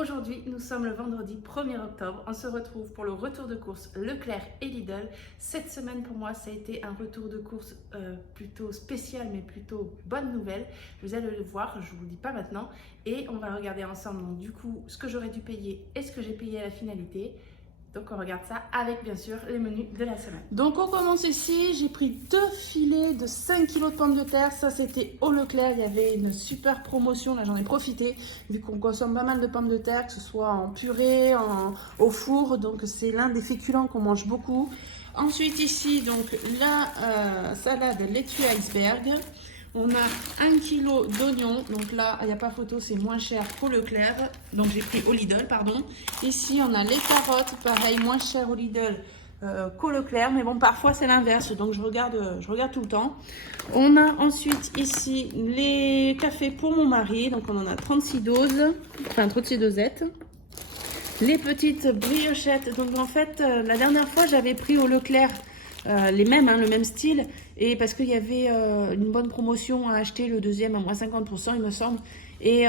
Aujourd'hui, nous sommes le vendredi 1er octobre. On se retrouve pour le retour de course Leclerc et Lidl. Cette semaine, pour moi, ça a été un retour de course plutôt spécial, mais plutôt bonne nouvelle. Vous allez le voir, je ne vous le dis pas maintenant. Et on va regarder ensemble, donc, du coup, ce que j'aurais dû payer et ce que j'ai payé à la finalité. Donc on regarde ça avec bien sûr les menus de la semaine. Donc on commence ici, j'ai pris 2 filets de 5 kg de pommes de terre, ça c'était au Leclerc, il y avait une super promotion, là j'en ai profité, vu qu'on consomme pas mal de pommes de terre, que ce soit en purée, au four, donc c'est l'un des féculents qu'on mange beaucoup. Ensuite ici, donc la salade laitue iceberg. On a 1 kg d'oignons, donc là, il n'y a pas photo, c'est moins cher qu'au Leclerc. Donc j'ai pris au Lidl, pardon. Ici, on a les carottes, pareil, moins cher au Lidl qu'au Leclerc. Mais bon, parfois c'est l'inverse, donc je regarde tout le temps. On a ensuite ici les cafés pour mon mari, donc on en a 36 doses, enfin 36 dosettes. Les petites briochettes, donc en fait, la dernière fois, j'avais pris au Leclerc les mêmes, le même style, et parce qu'il y avait une bonne promotion à acheter le deuxième à moins 50%, il me semble, et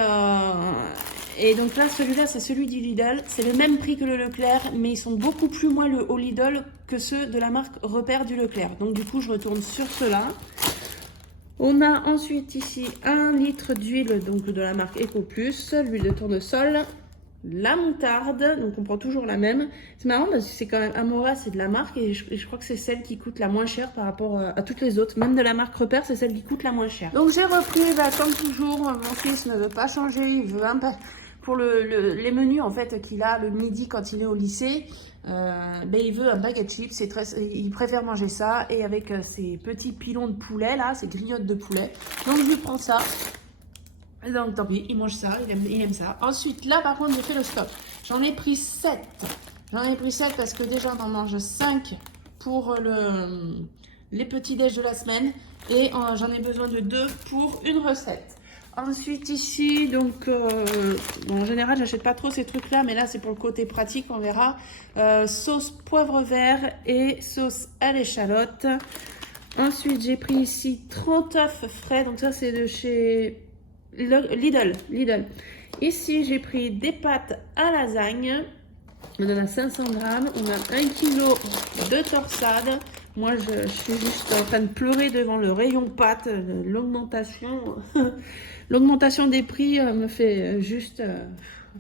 donc là, celui-là, c'est celui du Lidl, c'est le même prix que le Leclerc, mais ils sont beaucoup plus moelleux au Lidl que ceux de la marque Repère du Leclerc, donc du coup, je retourne sur ceux-là. On a ensuite ici 1 litre d'huile, donc de la marque EcoPlus, l'huile de tournesol, la moutarde, donc on prend toujours la même. C'est marrant parce que c'est quand même Amora, c'est de la marque et je crois que c'est celle qui coûte la moins chère par rapport à toutes les autres. Même de la marque Repère, c'est celle qui coûte la moins chère. Donc j'ai repris, comme toujours, mon fils ne veut pas changer, il veut un peu pour les menus en fait qu'il a le midi quand il est au lycée. Il veut un baguette chips, il préfère manger ça et avec ses petits pilons de poulet là, ses griottes de poulet. Donc je lui prends ça. Donc tant pis, il mange ça, il aime ça. Ensuite, là par contre, j'ai fait le stop. J'en ai pris 7. J'en ai pris 7 parce que déjà, on en mange 5 pour les petits déj de la semaine. Et j'en ai besoin de 2 pour une recette. Ensuite ici, donc en général, j'achète pas trop ces trucs-là, mais là, c'est pour le côté pratique, on verra. Sauce poivre vert et sauce à l'échalote. Ensuite, j'ai pris ici 30 œufs frais. Donc ça, c'est de chez Lidl. Ici, j'ai pris des pâtes à lasagne. On en a 500 grammes. On a 1 kg de torsade. Moi, je suis juste en train de pleurer devant le rayon pâtes. L'augmentation des prix me fait juste...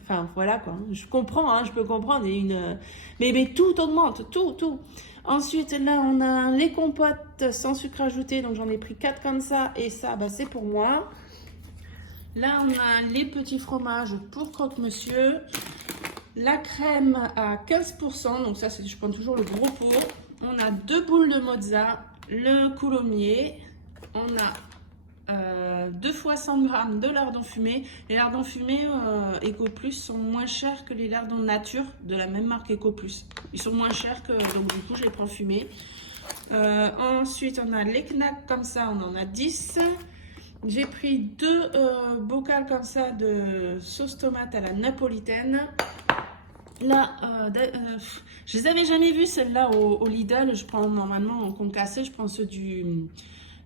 Enfin, voilà quoi. Je comprends, je peux comprendre. Mais tout augmente, tout. Ensuite, là, on a les compotes sans sucre ajouté. Donc, j'en ai pris 4 comme ça. Et ça, c'est pour moi. Là, on a les petits fromages pour croque-monsieur. La crème à 15%. Donc ça, je prends toujours le gros pot. On a 2 boules de mozza. Le coulommiers. On a 2 fois 100 g de lardons fumés. Les lardons fumés EcoPlus sont moins chers que les lardons nature de la même marque EcoPlus. Ils sont moins chers que... Donc du coup, je les prends fumés. Ensuite, on a les knacks comme ça. On en a 10. J'ai pris 2 bocals comme ça de sauce tomate à la napolitaine. Là, je les avais jamais vus celles-là au Lidl. Je prends normalement en concassé, je prends ceux du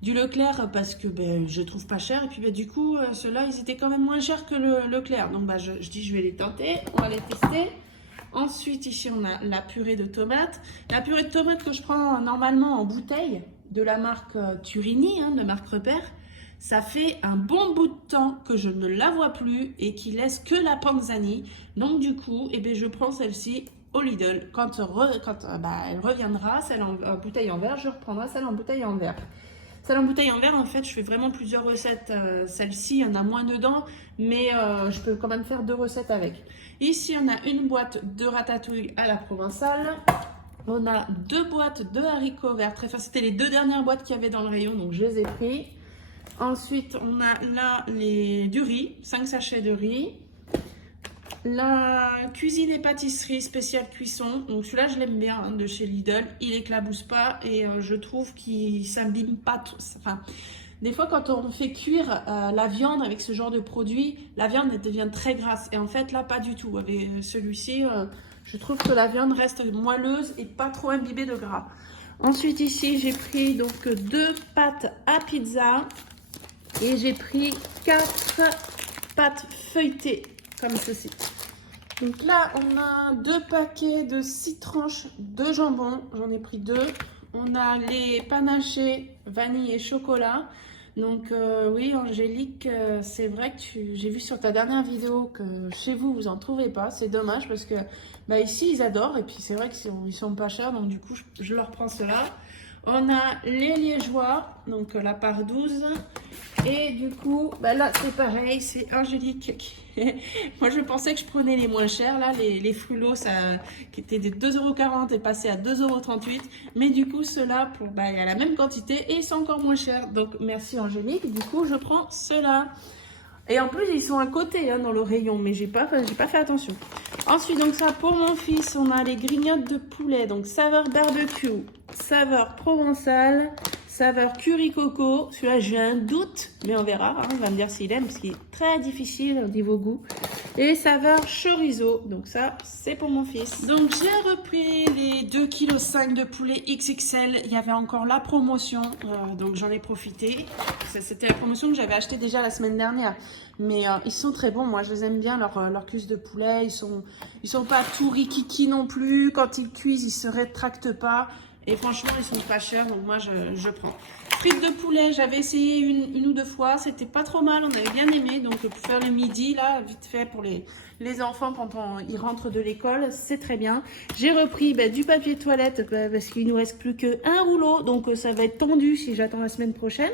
Leclerc parce que je trouve pas cher. Et puis du coup, ceux-là, ils étaient quand même moins chers que le Leclerc. Donc je dis, je vais les tenter, on va les tester. Ensuite, ici, on a la purée de tomates. La purée de tomates que je prends normalement en bouteille de la marque Turini, de marque Repère. Ça fait un bon bout de temps que je ne la vois plus et qui laisse que la panzani. Donc du coup, je prends celle-ci au Lidl. Quand elle reviendra, celle en bouteille en verre, je reprendrai celle en bouteille en verre. Celle en bouteille en verre, en fait, je fais vraiment plusieurs recettes. Celle-ci, il y en a moins dedans, mais je peux quand même faire 2 recettes avec. Ici, on a une boîte de ratatouille à la provençale. On a 2 boîtes de haricots verts très fins. C'était les 2 dernières boîtes qu'il y avait dans le rayon, donc je les ai pris. Ensuite, on a là du riz, 5 sachets de riz. La cuisine et pâtisserie spéciale cuisson. Donc celui-là, je l'aime bien de chez Lidl. Il éclabousse pas et je trouve qu'il s'abîme pas. Enfin, des fois, quand on fait cuire la viande avec ce genre de produit, la viande elle devient très grasse. Et en fait, là, pas du tout. Avec celui-ci, je trouve que la viande reste moelleuse et pas trop imbibée de gras. Ensuite, ici, j'ai pris donc 2 pâtes à pizza. Et j'ai pris 4 pâtes feuilletées comme ceci. Donc là, on a 2 paquets de 6 tranches de jambon. J'en ai pris 2. On a les panachés vanille et chocolat. Donc oui, Angélique, c'est vrai que j'ai vu sur ta dernière vidéo que chez vous, vous en trouvez pas. C'est dommage parce que bah, ici, ils adorent. Et puis c'est vrai qu'ils sont pas chers. Donc du coup, je leur prends cela. On a les liégeois, donc la part 12. Et du coup, bah là, c'est pareil. C'est Angélique qui... Moi, je pensais que je prenais les moins chers. Là, les frulos, ça, qui étaient de 2,40 € est passé à 2,38 €. Mais du coup, ceux-là, bah, il y a la même quantité et ils sont encore moins chers. Donc, merci Angélique. Du coup, je prends ceux-là. Et en plus, ils sont à côté dans le rayon, mais j'ai pas fait attention. Ensuite, donc ça, pour mon fils, on a les grignottes de poulet. Donc, saveur barbecue, saveur provençale, saveur curry coco. Celui-là, j'ai un doute, mais on verra. On va me dire s'il aime, parce qu'il est très difficile au niveau goût. Et saveur chorizo. Donc ça, c'est pour mon fils. Donc, j'ai repris les 2,5 kg de poulet XXL. Il y avait encore la promotion, donc j'en ai profité. C'était la promotion que j'avais acheté déjà la semaine dernière. Mais ils sont très bons. Moi, je les aime bien, leur cuisse de poulet. Ils sont pas tout rikiki non plus. Quand ils cuisent, ils se rétractent pas. Et franchement, ils sont pas chers, donc moi, je prends. Frites de poulet, j'avais essayé une ou 2 fois. C'était pas trop mal, on avait bien aimé. Donc, pour faire le midi, là, vite fait pour les enfants quand ils rentrent de l'école, c'est très bien. J'ai repris du papier toilette parce qu'il nous reste plus qu'un rouleau. Donc, ça va être tendu si j'attends la semaine prochaine.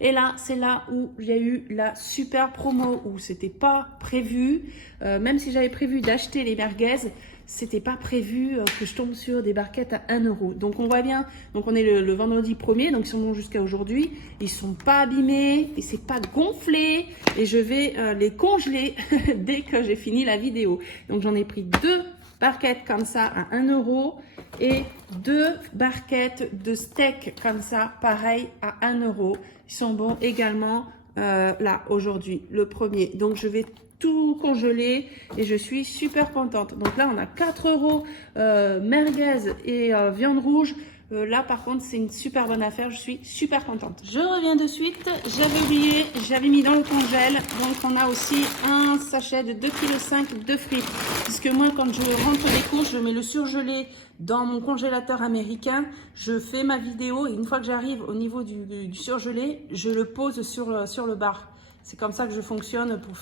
Et là, c'est là où j'ai eu la super promo où c'était pas prévu. Même si j'avais prévu d'acheter les merguez, c'était pas prévu que je tombe sur des barquettes à 1 €. Donc on voit bien, donc on est le vendredi 1er, donc ils sont bons jusqu'à aujourd'hui. Ils sont pas abîmés et c'est pas gonflé. Et je vais les congeler dès que j'ai fini la vidéo. Donc j'en ai pris 2 barquettes comme ça à 1 € et 2 barquettes de steak comme ça, pareil à 1 €. Ils sont bons également là aujourd'hui, le 1er. Donc je vais tout congeler et je suis super contente. Donc là on a 4 € merguez et viande rouge. Là par contre c'est une super bonne affaire, je suis super contente. Je reviens de suite, j'avais oublié, j'avais mis dans le congèle. Donc on a aussi un sachet de 2,5 kg de frites. Puisque moi quand je rentre les courses, je mets le surgelé dans mon congélateur américain. Je fais ma vidéo et une fois que j'arrive au niveau du surgelé, je le pose sur le bar. C'est comme ça que je fonctionne pour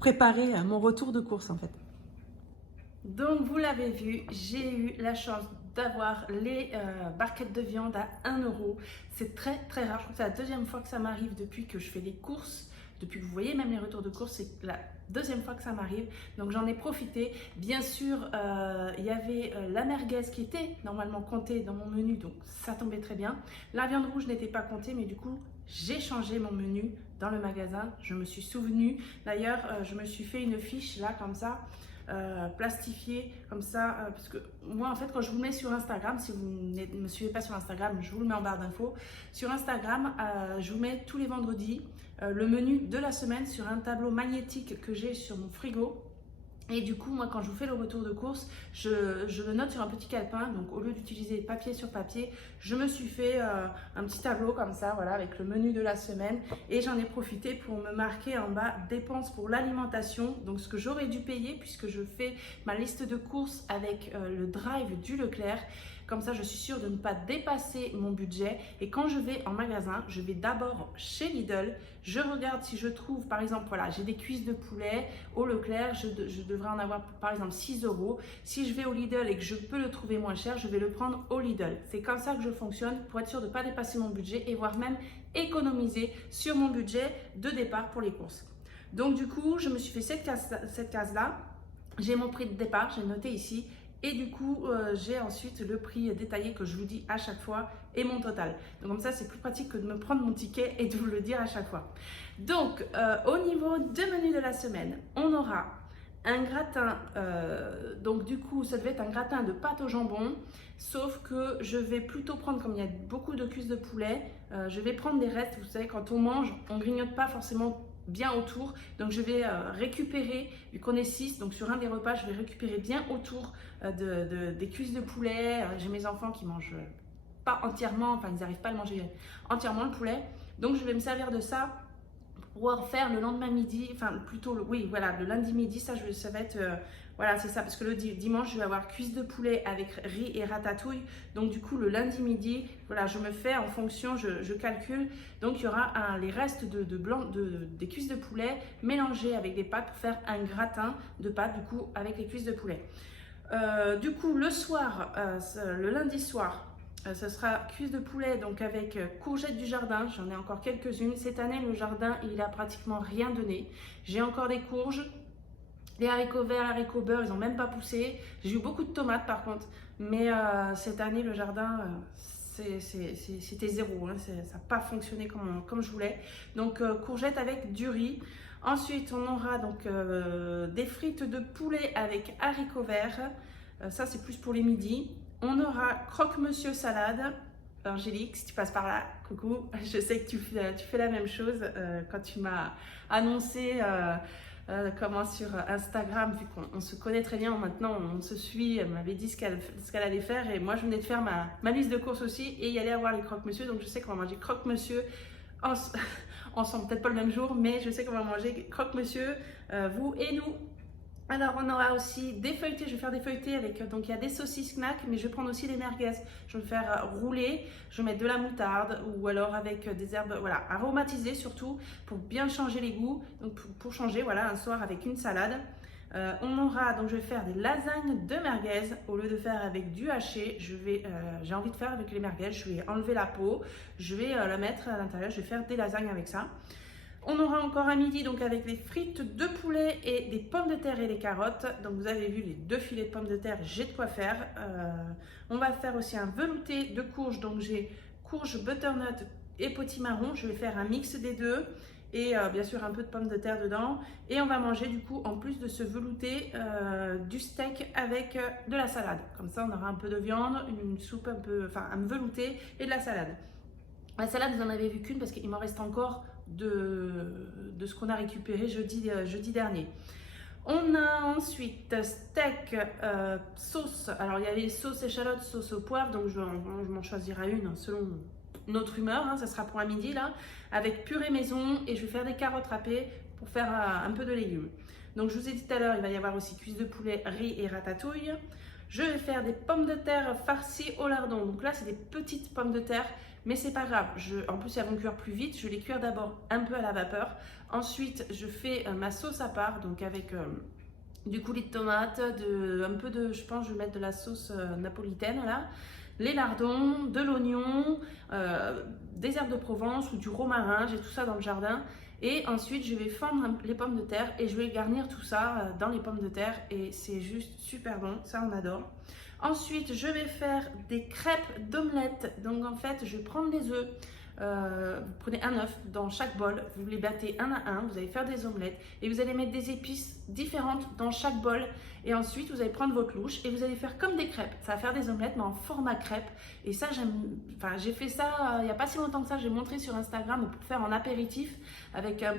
préparer mon retour de course en fait. Donc vous l'avez vu, j'ai eu la chance d'avoir les barquettes de viande à 1 €. C'est très très rare, je crois que c'est la deuxième fois que ça m'arrive depuis que je fais les courses. Depuis que vous voyez même les retours de course, c'est la deuxième fois que ça m'arrive. Donc j'en ai profité. Bien sûr, il y avait la merguez qui était normalement comptée dans mon menu, donc ça tombait très bien. La viande rouge n'était pas comptée, mais du coup, j'ai changé mon menu dans le magasin. Je me suis souvenue. D'ailleurs, je me suis fait une fiche là, comme ça. Plastifié comme ça parce que moi en fait quand je vous mets sur Instagram, si vous ne me suivez pas sur Instagram, je vous le mets en barre d'infos. Sur Instagram, je vous mets tous les vendredis le menu de la semaine sur un tableau magnétique que j'ai sur mon frigo. Et du coup, moi, quand je vous fais le retour de course, je le note sur un petit calepin. Donc, au lieu d'utiliser papier sur papier, je me suis fait un petit tableau comme ça, voilà, avec le menu de la semaine. Et j'en ai profité pour me marquer en bas dépenses pour l'alimentation. Donc, ce que j'aurais dû payer puisque je fais ma liste de courses avec le drive du Leclerc. Comme ça, je suis sûre de ne pas dépasser mon budget. Et quand je vais en magasin, je vais d'abord chez Lidl. Je regarde si je trouve, par exemple, voilà, j'ai des cuisses de poulet au Leclerc. Je devrais en avoir, par exemple, 6 €. Si je vais au Lidl et que je peux le trouver moins cher, je vais le prendre au Lidl. C'est comme ça que je fonctionne pour être sûre de ne pas dépasser mon budget et voire même économiser sur mon budget de départ pour les courses. Donc, du coup, je me suis fait cette case-là. J'ai mon prix de départ, j'ai noté ici. Et du coup, j'ai ensuite le prix détaillé que je vous dis à chaque fois et mon total. Donc comme ça, c'est plus pratique que de me prendre mon ticket et de vous le dire à chaque fois. Donc, au niveau de menu de la semaine, on aura un gratin. Donc du coup, ça devait être un gratin de pâte au jambon. Sauf que je vais plutôt prendre, comme il y a beaucoup de cuisses de poulet, je vais prendre des restes. Vous savez, quand on mange, on ne grignote pas forcément bien autour, donc je vais récupérer, vu qu'on est 6, donc sur un des repas je vais récupérer bien autour des cuisses de poulet. J'ai mes enfants qui mangent pas entièrement, enfin ils n'arrivent pas à le manger entièrement le poulet, donc je vais me servir de ça refaire le lendemain midi, enfin plutôt, oui, voilà, le lundi midi, ça va être, voilà, c'est ça, parce que le dimanche, je vais avoir cuisse de poulet avec riz et ratatouille. Donc du coup, le lundi midi, voilà, je me fais en fonction, je calcule. Donc il y aura les restes des cuisses de poulet mélangés avec des pâtes pour faire un gratin de pâtes, du coup, avec les cuisses de poulet. Du coup, le soir, le lundi soir, ce sera cuisse de poulet donc avec courgettes du jardin. J'en ai encore quelques-unes. Cette année, le jardin, il a pratiquement rien donné. J'ai encore des courges. Les haricots verts, haricots beurre, ils n'ont même pas poussé. J'ai eu beaucoup de tomates par contre. Mais cette année, le jardin, c'était zéro. Hein. Ça n'a pas fonctionné comme je voulais. Donc, courgettes avec du riz. Ensuite, on aura donc des frites de poulet avec haricots verts. Ça, c'est plus pour les midis. On aura croque-monsieur salade. Angélique, si tu passes par là, coucou. Je sais que tu fais la même chose quand tu m'as annoncé comment sur Instagram, vu qu'on se connaît très bien maintenant, on se suit. Elle m'avait dit ce qu'elle allait faire et moi, je venais de faire ma liste de courses aussi et y aller avoir les croque-monsieur. Donc, je sais qu'on va manger croque-monsieur ensemble, peut-être pas le même jour, mais je sais qu'on va manger croque-monsieur, vous et nous. Alors, on aura aussi des feuilletés. Je vais faire des feuilletés avec, donc il y a des saucisses knack, mais je vais prendre aussi les merguez. Je vais faire rouler, je vais mettre de la moutarde ou alors avec des herbes, voilà, aromatisées surtout pour bien changer les goûts. Donc, pour changer, voilà, un soir avec une salade. On aura, donc je vais faire des lasagnes de merguez. Au lieu de faire avec du haché, j'ai envie de faire avec les merguez. Je vais enlever la peau, je vais la mettre à l'intérieur, je vais faire des lasagnes avec ça. On aura encore à midi donc avec des frites de poulet et des pommes de terre et des carottes. Donc vous avez vu les 2 filets de pommes de terre, j'ai de quoi faire. On va faire aussi un velouté de courges. Donc j'ai courge, butternut et potimarron. Je vais faire un mix des deux et bien sûr un peu de pommes de terre dedans. Et on va manger du coup en plus de ce velouté du steak avec de la salade. Comme ça on aura un peu de viande, une soupe un peu, enfin un velouté et de la salade. La salade, vous en avez vu qu'une parce qu'il m'en reste encore de ce qu'on a récupéré jeudi dernier. On a ensuite steak, sauce. Alors il y avait sauce échalote, sauce au poivre, donc je m'en choisirai une selon notre humeur. Hein, ça sera pour un midi là, avec purée maison et je vais faire des carottes râpées pour faire un peu de légumes. Donc je vous ai dit tout à l'heure, il va y avoir aussi cuisse de poulet, riz et ratatouille. Je vais faire des pommes de terre farcies au lardon. Donc là, c'est des petites pommes de terre, mais c'est pas grave. En plus, elles vont cuire plus vite. Je vais les cuire d'abord un peu à la vapeur. Ensuite, je fais ma sauce à part, donc avec du coulis de tomate, je pense, je vais mettre de la sauce napolitaine là, les lardons, de l'oignon, des herbes de Provence ou du romarin. J'ai tout ça dans le jardin. Et ensuite, je vais fendre les pommes de terre et je vais garnir tout ça dans les pommes de terre. Et c'est juste super bon, ça on adore. Ensuite, je vais faire des crêpes d'omelette. Donc en fait, je vais prendre des œufs. Vous prenez un œuf dans chaque bol, vous les battez un à un, vous allez faire des omelettes et vous allez mettre des épices différentes dans chaque bol et ensuite vous allez prendre votre louche et vous allez faire comme des crêpes. Ça va faire des omelettes mais en format crêpe et ça j'ai fait ça il n'y a pas si longtemps que ça, j'ai montré sur Instagram pour faire en apéritif avec un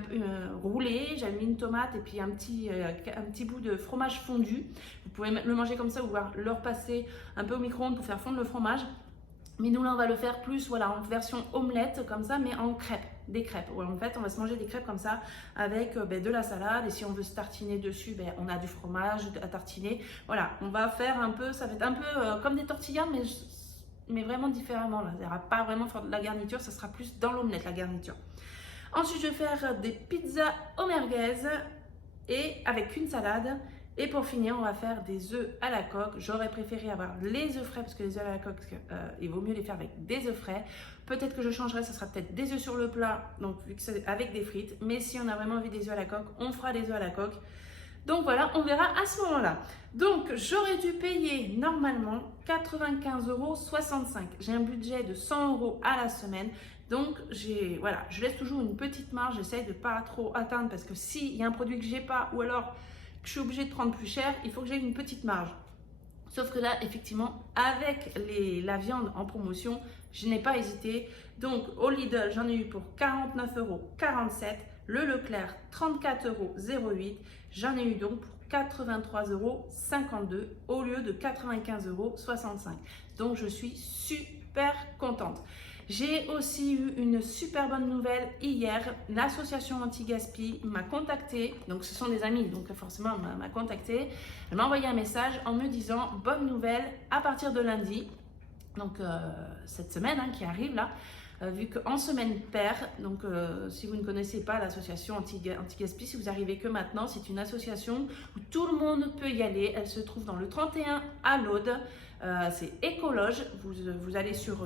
roulé, j'avais mis une tomate et puis un petit bout de fromage fondu. Vous pouvez le manger comme ça ou le repasser un peu au micro-ondes pour faire fondre le fromage. Mais nous là on va le faire plus voilà, en version omelette comme ça mais en crêpes, des crêpes. Ouais, en fait on va se manger des crêpes comme ça avec de la salade et si on veut se tartiner dessus on a du fromage à tartiner. Voilà, on va faire un peu, ça va être un peu comme des tortillas mais vraiment différemment. Là. Il n'y aura pas vraiment de la garniture, ça sera plus dans l'omelette la garniture. Ensuite je vais faire des pizzas aux merguez et avec une salade. Et pour finir, on va faire des œufs à la coque. J'aurais préféré avoir les œufs frais parce que les œufs à la coque, il vaut mieux les faire avec des œufs frais. Peut-être que je changerai, ça sera peut-être des œufs sur le plat, donc vu que c'est avec des frites. Mais si on a vraiment envie des œufs à la coque, on fera des œufs à la coque. Donc voilà, on verra à ce moment-là. Donc j'aurais dû payer normalement 95,65 €. J'ai un budget de 100 € à la semaine. Donc voilà, je laisse toujours une petite marge. J'essaie de ne pas trop atteindre parce que s'il y a un produit que j'ai pas ou alors je suis obligée de prendre plus cher, il faut que j'ai une petite marge. Sauf que là, effectivement, avec la viande en promotion, je n'ai pas hésité. Donc, au Lidl, j'en ai eu pour 49,47 €. Le Leclerc, 34,08 €. J'en ai eu donc pour 83,52 € au lieu de 95,65 €. Donc, je suis super contente. J'ai aussi eu une super bonne nouvelle hier. L'association Anti-Gaspi m'a contacté, donc ce sont des amis, donc forcément elle m'a contacté. Elle m'a envoyé un message en me disant bonne nouvelle, à partir de lundi, donc cette semaine qui arrive là, vu qu'en semaine paire, donc si vous ne connaissez pas l'association Anti-Gaspi, si vous arrivez que maintenant, c'est une association où tout le monde peut y aller. Elle se trouve dans le 31 à l'Aude. C'est Écologe. Vous allez sur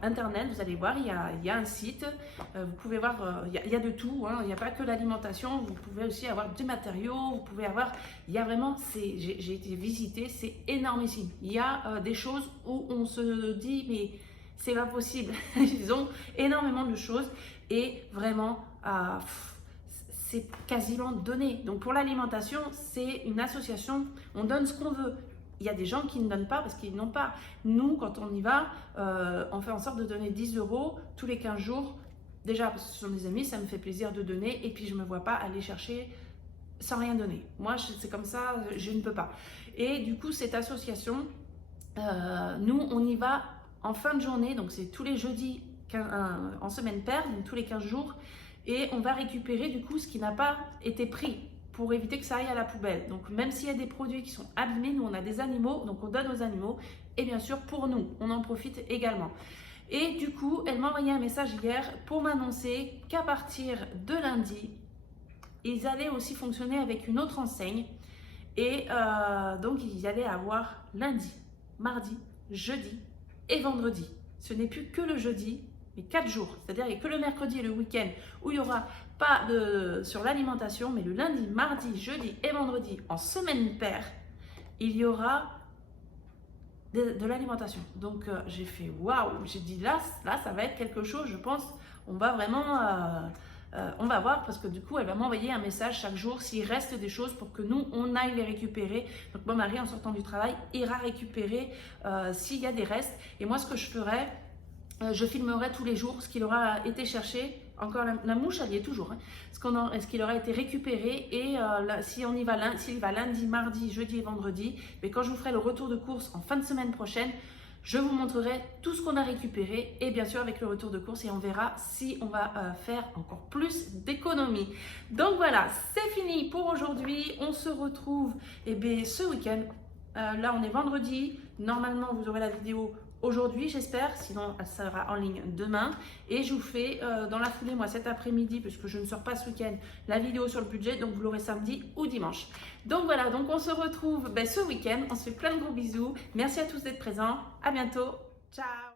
internet, vous allez voir, il y a un site. Vous pouvez voir, il y a de tout. Il n'y a pas que l'alimentation. Vous pouvez aussi avoir des matériaux. Vous pouvez avoir, il y a vraiment, j'ai été visiter, c'est énormissime. Il y a des choses où on se dit, mais c'est pas possible. Ils ont énormément de choses et vraiment, c'est quasiment donné. Donc pour l'alimentation, c'est une association, on donne ce qu'on veut. Il y a des gens qui ne donnent pas parce qu'ils n'ont pas. Nous, quand on y va, on fait en sorte de donner 10 € tous les 15 jours. Déjà, parce que ce sont des amis, ça me fait plaisir de donner. Et puis, je ne me vois pas aller chercher sans rien donner. Moi, c'est comme ça, je ne peux pas. Et du coup, cette association, nous, on y va en fin de journée. Donc, c'est tous les jeudis en semaine paire, donc tous les 15 jours. Et on va récupérer du coup ce qui n'a pas été pris, pour éviter que ça aille à la poubelle. Donc même s'il y a des produits qui sont abîmés, nous on a des animaux, donc on donne aux animaux. Et bien sûr pour nous, on en profite également. Et du coup, elle m'a envoyé un message hier pour m'annoncer qu'à partir de lundi, ils allaient aussi fonctionner avec une autre enseigne. Et donc ils allaient avoir lundi, mardi, jeudi et vendredi. Ce n'est plus que le jeudi, mais 4 jours. C'est-à-dire qu'il n'y a que le mercredi et le week-end où il n'y aura pas sur l'alimentation, mais le lundi, mardi, jeudi et vendredi, en semaine paire, il y aura de l'alimentation. Donc j'ai fait waouh, j'ai dit là ça va être quelque chose, je pense, on va vraiment, on va voir, parce que du coup elle va m'envoyer un message chaque jour s'il reste des choses pour que nous on aille les récupérer. Donc mon mari en sortant du travail ira récupérer s'il y a des restes, et moi ce que je ferai, je filmerai tous les jours ce qu'il aura été cherché. Encore la mouche, elle y est toujours. Ce qu'il aura été récupéré, et s'il va lundi, mardi, jeudi et vendredi, mais quand je vous ferai le retour de course en fin de semaine prochaine, je vous montrerai tout ce qu'on a récupéré, et bien sûr avec le retour de course, et on verra si on va faire encore plus d'économies. Donc voilà, c'est fini pour aujourd'hui. On se retrouve ce week-end. Là, on est vendredi. Normalement, vous aurez la vidéo aujourd'hui, j'espère, sinon elle sera en ligne demain. Et je vous fais dans la foulée, moi cet après-midi, puisque je ne sors pas ce week-end, la vidéo sur le budget, donc vous l'aurez samedi ou dimanche. Donc voilà, donc on se retrouve ce week-end, on se fait plein de gros bisous. Merci à tous d'être présents, à bientôt, ciao.